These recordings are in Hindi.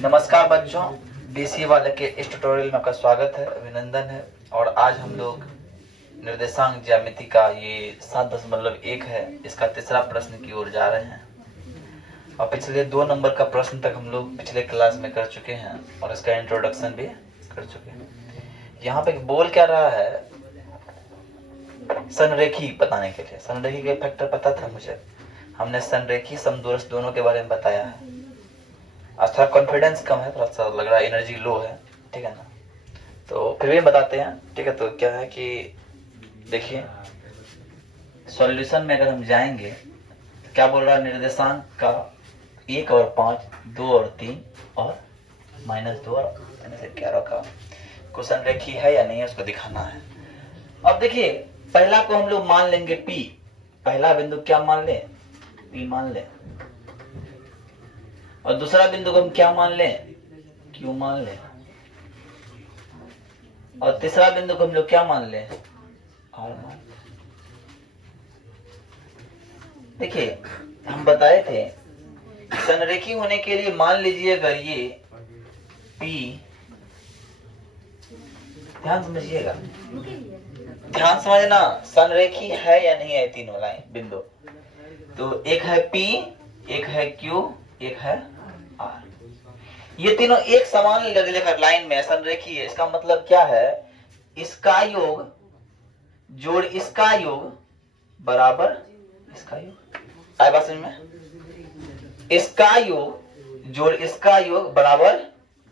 नमस्कार बच्चों, बीसी वाले के इस ट्यूटोरियल में आपका स्वागत है, अभिनंदन है। और आज हम लोग निर्देशांक ज्यामिति का ये 7.1 है, इसका तीसरा प्रश्न की ओर जा रहे हैं। और पिछले 2 नंबर का प्रश्न तक हम लोग पिछले क्लास में कर चुके हैं और इसका इंट्रोडक्शन भी कर चुके हैं। यहाँ पे बोल क्या रहा है, संरेखी बताने के लिए। संरेखी के फैक्टर पता था मुझे, हमने संरेखी समदूरस्थ दोनों के बारे में बताया है। आज थोड़ा कॉन्फिडेंस कम है, थोड़ा सा लग रहा है एनर्जी लो है, ठीक है ना, तो फिर भी बताते हैं, ठीक है। तो क्या है कि देखिए सॉल्यूशन में अगर हम जाएंगे तो क्या बोल रहा है, निर्देशांक का 1 और 5, 2 और 3 और -2 और 11 का कोई संरेखी है या नहीं है, उसको दिखाना है। अब देखिए पहला को हम लोग मान लेंगे P, पहला बिंदु क्या मान ले, P मान ले। और दूसरा बिंदु को हम क्या मान लें, Q मान लें। और तीसरा बिंदु को हम लोग क्या मान लें, R मान लें। देखिए हम बताए थे संरेखी होने के लिए मान लीजिए अगर ये P, ध्यान समझिएगा, ध्यान समझना, संरेखी है या नहीं है तीनों लाइन बिंदु। तो एक है P, एक है Q, एक है R। ये तीनों एक समान लेकर लाइन में संरेखी है। इसका मतलब क्या है, इसका योग जोड़ इसका योग बराबर इसका योग। आए बात समझ में, इसका योग जोड़ इसका योग बराबर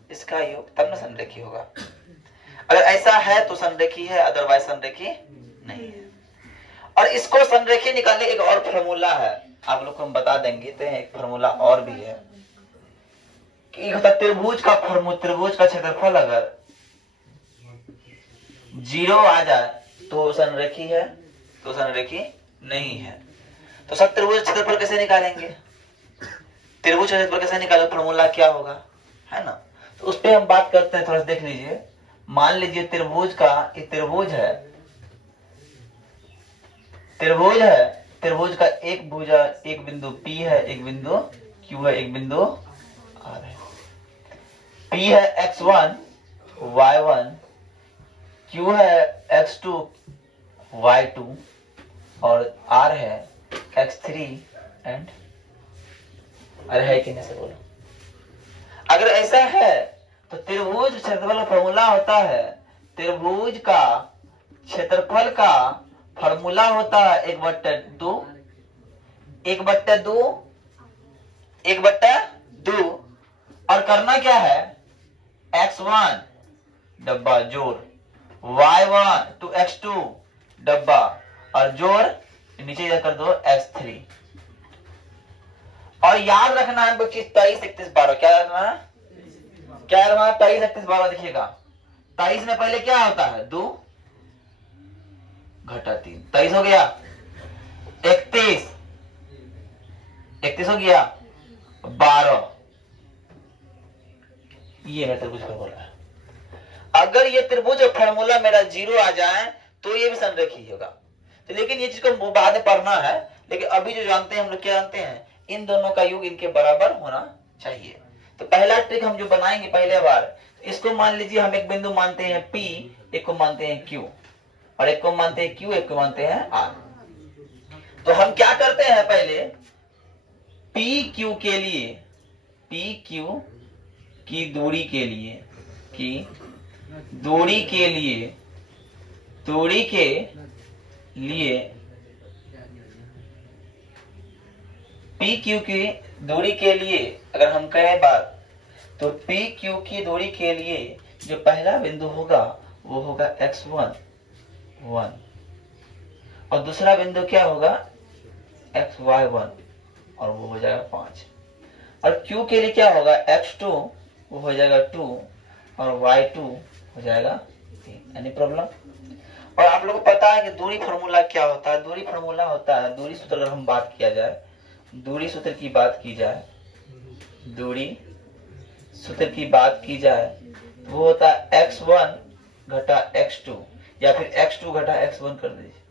इसका योग, तब ना संरेखी होगा। अगर ऐसा है तो संरेखी है, अदरवाइज संरेखी नहीं है। और इसको संरेखी निकालने एक और फार्मूला है, आप लोग को हम बता देंगे। तो एक फार्मूला और भी है कि त्रिभुज का त्रिभुज का क्षेत्रफल अगर 0 आ जाए तो संरेखी है, तो संरेखी नहीं है। तो सब त्रिभुज क्षेत्रफल कैसे निकालेंगे, त्रिभुज क्षेत्रफल कैसे निकालेंगे, फार्मूला क्या होगा, है ना। तो उस पर हम बात करते हैं, थोड़ा सा देख लीजिए। मान लीजिए त्रिभुज का, ये त्रिभुज है, त्रिभुज है, त्रिभुज का एक भुजा, एक बिंदु P है, एक बिंदु Q है, एक बिंदु R है। P है x1 y1, Q है x2 y2 और R है x3 एंड, अरे है कि नहीं से बोलो। अगर ऐसा है तो त्रिभुज क्षेत्रफल का फॉर्मूला होता है, त्रिभुज का क्षेत्रफल का फॉर्मूला होता है 1/2, 1/2, 1/2। और करना क्या है, x1 डब्बा जोड़ y1 to x2 डब्बा और जोड़ नीचे जाकर दो x3। और याद रखना है बच्चे 23, 31, 12, क्या रखना है, क्या रखना है, 23, 31, 12। देखिएगा 23 में पहले क्या होता है, 2 घटा 3, 23 हो गया। 31, 31 हो गया, 12। ये है त्रिभुज फॉर्मूला। अगर ये त्रिभुज फॉर्मूला मेरा 0 आ जाए तो ये भी संरेखी होगा। तो लेकिन ये चीज को बाद में पढ़ना है, लेकिन अभी जो जानते हैं हम लोग क्या जानते हैं, इन दोनों का योग इनके बराबर होना चाहिए। तो पहला ट्रिक हम जो बनाएंगे पहले बार, इसको मान लीजिए हम एक बिंदु मानते हैं P, एक को मानते हैं Q, और एक को मानते हैं Q, एक को मानते हैं R। तो हम क्या करते हैं, पहले PQ के लिए, PQ की दूरी के लिए, की दूरी के लिए, दूरी के लिए PQ की दूरी के लिए अगर हम कहें बात, तो PQ की दूरी के लिए जो पहला बिंदु होगा वो होगा x1 1, और दूसरा बिंदु क्या होगा xy1 और वो हो जाएगा 5। और Q के लिए क्या होगा x2, वो हो जाएगा 2 और y2 हो जाएगा 3। Any problem. और आप लोगों को पता है कि दूरी फार्मूला क्या होता है, दूरी फार्मूला होता है, दूरी सूत्र अगर हम बात किया जाए, दूरी सूत्र की बात की जाए, दूरी सूत्र की बात की जाए, वो होता है x1 घटा x2 या फिर x2 घटा x1 कर दीजिए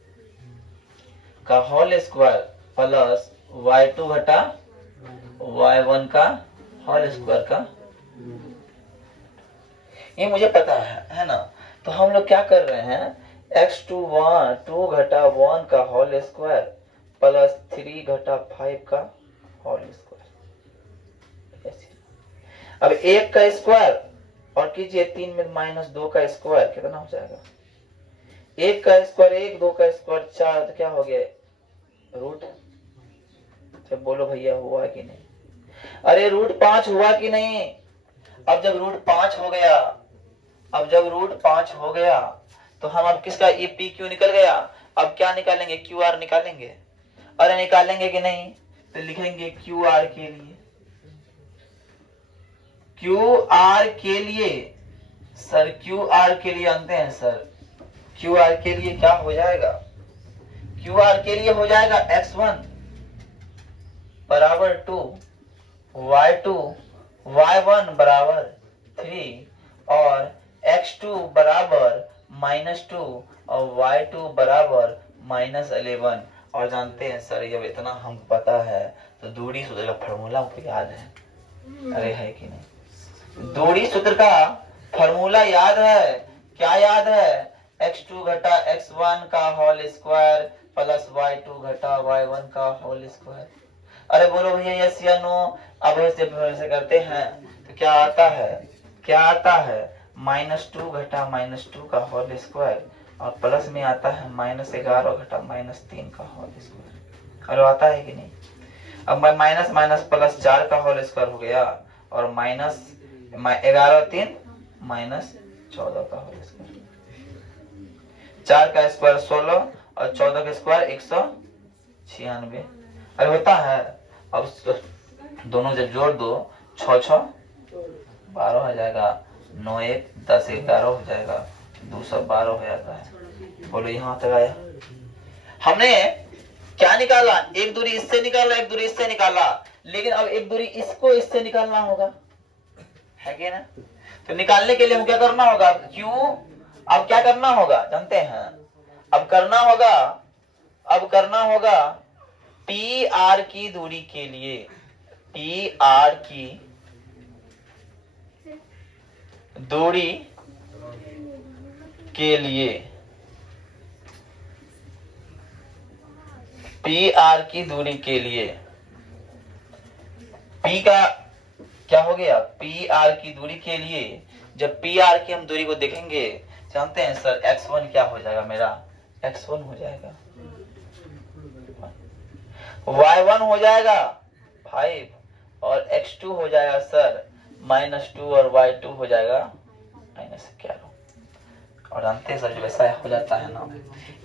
का होल स्क्वायर प्लस y2 घटा y1 का होल स्क्वायर का, ये मुझे पता है ना। तो हम लोग क्या कर रहे हैं, x2 घटा 1 का होल स्क्वायर प्लस 3 घटा 5 का होल स्क्वायर। अब 1 का स्क्वायर और कीजिए 3 में -2 का स्क्वायर कितना हो जाएगा, 1 का स्क्वायर 1, 2 का स्क्वायर 4, तो क्या हो गया रूट। जब बोलो भैया हुआ कि नहीं, अरे रूट 5 हुआ कि नहीं। अब जब रूट 5 हो गया, अब जब रूट 5 हो गया तो हम अब किसका ये पी क्यू निकल गया। अब क्या निकालेंगे, क्यू आर निकालेंगे। अरे निकालेंगे कि नहीं, तो लिखेंगे क्यू आर के लिए, क्यू आर के लिए सर, क्यू आर के लिए आनते हैं सर, क्यू आर के लिए क्या हो जाएगा, क्यू आर के लिए हो जाएगा x1 बराबर 2, y2 y1 बराबर 3 और x2 बराबर -2 और y2 बराबर -11। और जानते हैं सर, जब इतना हमको पता है तो दूरी सूत्र का फॉर्मूला हमको याद है। अरे है कि नहीं, दूरी सूत्र का फॉर्मूला याद है। क्या याद है, x2 घटा x1 का होल स्क्वायर प्लस y2 घटा y1 का होल स्क्वायर। अरे बोलो भैया यस या नो। अब ऐसे करते हैं तो क्या आता है, क्या आता है, -2 घटा -2 का होल स्क्वायर और प्लस में आता है -11 घटा -3 का होल स्क्वायर। अरे आता है कि नहीं। अब मैं माइनस माइनस प्लस 4 का होल स्क्वायर हो गया और -11 3 -14 का होल स्क्वायर। 4 का स्क्वायर 16 और 14 का स्क्वायर 196। अरे होता है। अब दोनों जब जोड़ दो 6 6 12 हो जाएगा, 9 1 10 11 हो जाएगा, 212 हो जाता है। बोलो यहाँ तक आया। हमने क्या निकाला, एक दूरी इससे निकाला, एक दूरी इससे निकाला, लेकिन अब एक दूरी इसको इससे निकालना होगा, है क्या ना। तो निकालने के लिए हम क्या करना होगा, क्यों, अब क्या करना होगा जानते हैं, अब करना होगा पी आर की दूरी के लिए, पी आर की दूरी के लिए, पी आर की दूरी के लिए, पी का क्या हो गया, पी आर की दूरी के लिए जब पी आर की हम दूरी को देखेंगे, जानते हैं सर x1 क्या हो जाएगा, मेरा x1 हो जाएगा, y1 हो जाएगा 5 और x2 हो जाएगा सर -2 और y2 हो जाएगा -11। और जानते हैं सर जब ऐसा हो जाता है ना,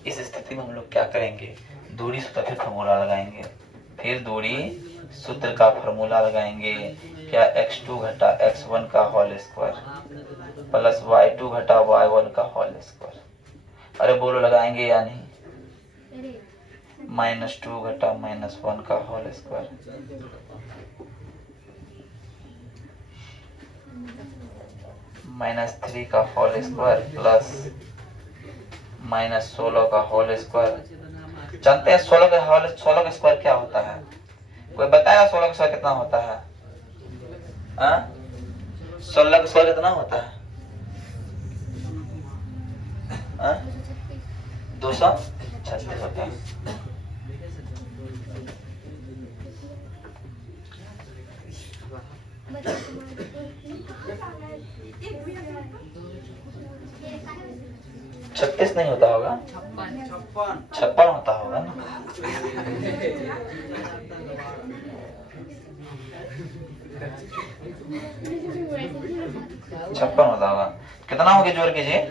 इस स्थिति में हम लोग क्या करेंगे, दूरी सूत्र फिर फॉर्मूला लगाएंगे, फिर दूरी सूत्र का फॉर्मूला लगाएंगे। क्या, x2 घटा x1 का होल स्क्वायर प्लस y2 घटा y1 का होल स्क्वायर। अरे बोलो लगाएंगे या नहीं, -2 घटा -1 का होल स्क्वायर -3 का होल स्क्वायर प्लस -16 का होल स्क्वायर। जानते हैं 16 का स्क्वायर क्या होता है, कोई बताया 16 का स्क्वायर कितना होता है, 16 का स्क्वायर कितना होता है, 236 होता है। छत्तीस नहीं होता होगा, 56 होता होगा ना। छप्पन होता होगा। कितना हो गया, जोड़ कीजिए,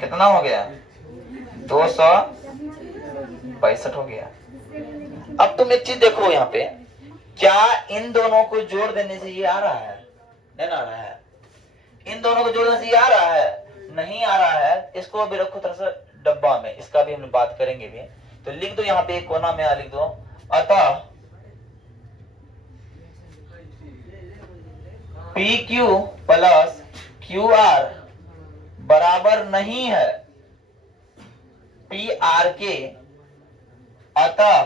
कितना हो गया, 262 हो गया। अब तुम एक चीज देखो यहाँ पे, क्या इन दोनों को जोड़ देने से ये आ रहा है, नहीं आ रहा है, इन दोनों को जोड़ने से ये आ रहा है, नहीं आ रहा है। इसको भी रखो थोड़ा सा डब्बा में, इसका भी हम बात करेंगे भी। तो लिख दो यहाँ पे एक कोना में लिख दो, अतः P Q plus Q R बराबर नहीं है पी आर के, अतः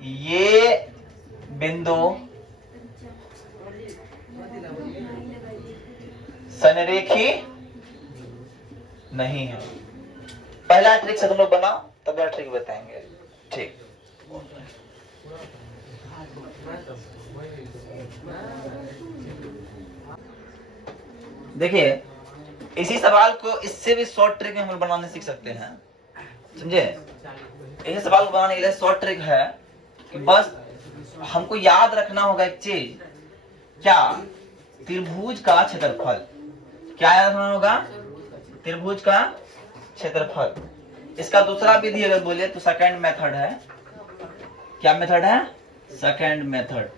ये बिंदु संरेखी नहीं है। पहला ट्रिक से तुम लोग बनाओ, तब अगला ट्रिक बताएंगे। ठीक, देखिए इसी सवाल को इससे भी शॉर्ट ट्रिक में हम बनाने सीख सकते हैं, समझे। इसी सवाल को बनाने के लिए शॉर्ट ट्रिक है कि बस हमको याद रखना होगा एक चीज, क्या त्रिभुज का क्षेत्रफल, क्या याद रखना होगा, त्रिभुज का क्षेत्रफल। इसका दूसरा विधि अगर बोले तो सेकंड मेथड है। क्या मेथड है? Second method.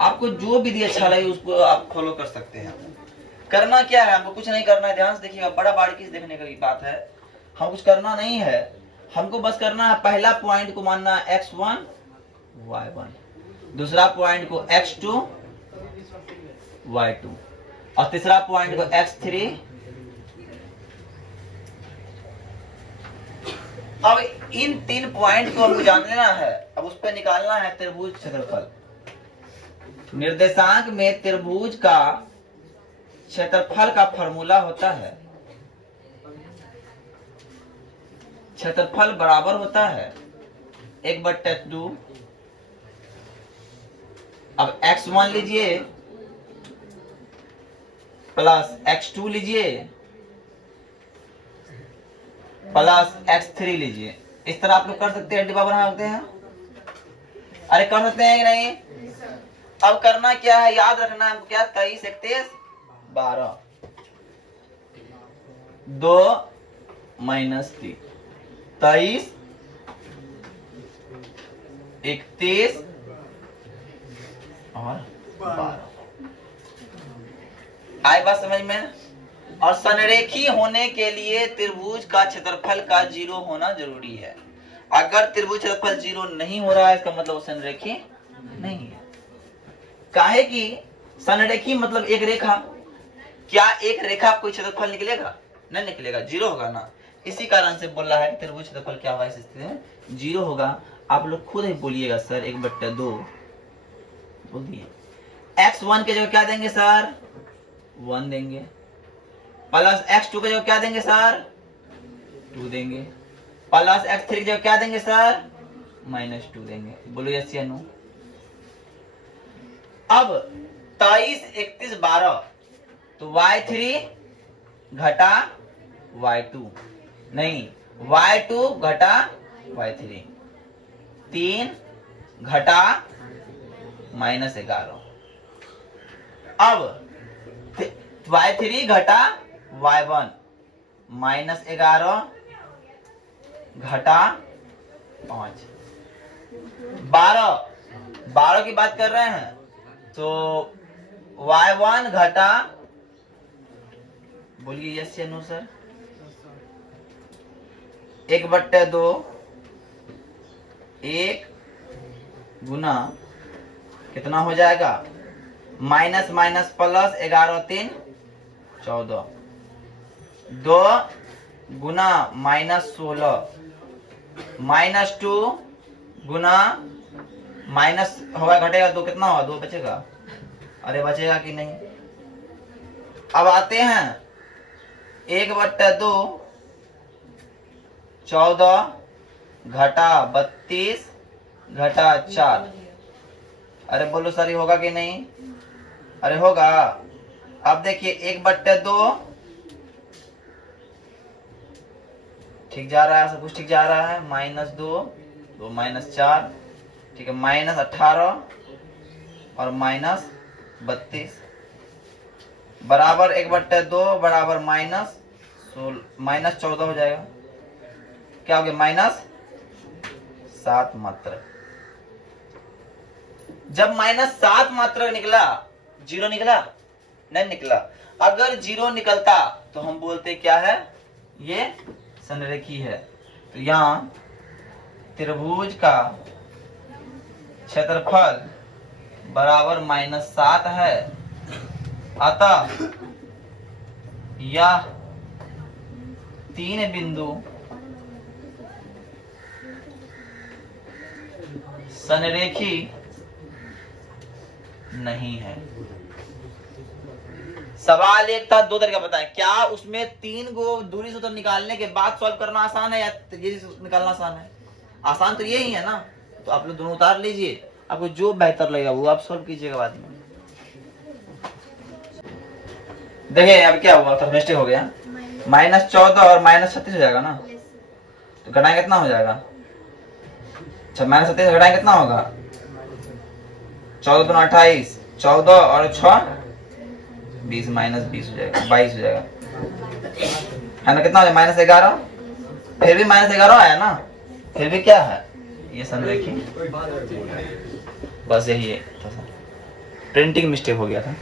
आपको जो विधि अच्छा लगे उसको आप फॉलो कर सकते हैं। करना क्या है, हमको कुछ नहीं करना है, ध्यान से देखिएगा, बड़ा बारीकी से देखने की बात है। हम कुछ करना नहीं है, हमको बस करना है पहला पॉइंट को मानना है x1 y1, दूसरा पॉइंट को x2 y2 और तीसरा पॉइंट को x3। अब इन तीन पॉइंट को हमको जान लेना है, अब उस पर निकालना है त्रिभुज क्षेत्रफल। निर्देशांक में त्रिभुज का क्षेत्रफल का फॉर्मूला होता है, क्षेत्रफल बराबर होता है 1/2। अब x1 लीजिए प्लस x2 लीजिए प्लस x3 लीजिए। इस तरह आप लोग कर सकते हैं, डिब्बा बना सकते हैं। अरे कर सकते हैं कि नहीं? अब करना क्या है, याद रखना है क्या, 23 31 12 2 -3, 23 31 और 12। आई बात समझ में? और संरेखी होने के लिए त्रिभुज का क्षेत्रफल का 0 होना जरूरी है। अगर त्रिभुज क्षेत्रफल 0 नहीं हो रहा है, इसका मतलब संरेखी नहीं है। काहे कि संरेखी मतलब एक रेखा, क्या एक रेखा कोई क्षेत्रफल निकलेगा? नहीं निकलेगा, 0 होगा ना। इसी कारण से बोल रहा है त्रिभुज क्षेत्रफल क्या होगा इस स्थिति में, 0 होगा। आप लोग खुद ही बोलिएगा सर 1/2 बोल दिए। x1 के जगह क्या देंगे सर? 1 देंगे, प्लस x2 के जगह क्या देंगे सर? 2 देंगे, प्लस x3 की जगह क्या देंगे सर? -2 देंगे। बोलो यस या नो। अब 23 31 12 तो y3 घटा y2, नहीं y2 घटा y3, 3 घटा -11। अब y3 घटा y1 -11 घटा 5, 12 की बात कर रहे हैं तो y1 घटा, बोलिए यस या नो सर? 1/2 1 गुना कितना हो जाएगा, माइनस माइनस प्लस 11 3 14, 2 गुना -16, -2 गुना माइनस होगा, घटेगा 2, कितना होगा? 2 बचेगा। अरे बचेगा कि नहीं? अब आते हैं 1/2 14 घटा 32 घटा 4। अरे बोलो सर ये होगा कि नहीं? अरे होगा। अब देखिए 1/2 ठीक जा रहा है, सब कुछ ठीक जा रहा है। -2 तो -4, ठीक है, -18 और -32 बराबर 1/2 बराबर -14 हो जाएगा। क्या हो गया? -7 मात्रक। जब -7 मात्रक निकला, 0 निकला? नहीं निकला। अगर 0 निकलता तो हम बोलते क्या है, ये संरेखी है। तो यहाँ त्रिभुज का क्षेत्रफल बराबर -7 है, अतः यह 3 बिंदु संरेखी नहीं है। सवाल एक था, दो तरीका बताएं, क्या उसमें 3 गो दूरी सूत्र निकालने के बाद सॉल्व करना आसान है या ये निकालना आसान है? आसान तो यही है ना। तो आप लोग दोनों उतार लीजिए, आपको जो बेहतर लगेगा वो आप सॉल्व कीजिएगा बाद में। देखिए अब क्या हुआ, तो मिस्टेक हो गया। -14 और -36 हो जाएगा ना, तो घटाएं कितना हो जाएगा? अच्छा -37 घटाएं कितना होगा? 14 दूना 28, 14 और 6 20, -20 हो जाएगा, 22 हो जाएगा, है ना? कितना हो जाएगा? -11। फिर भी -11 आया ना, फिर भी क्या है ये संरेखी। बस यही है, प्रिंटिंग मिस्टेक हो गया था।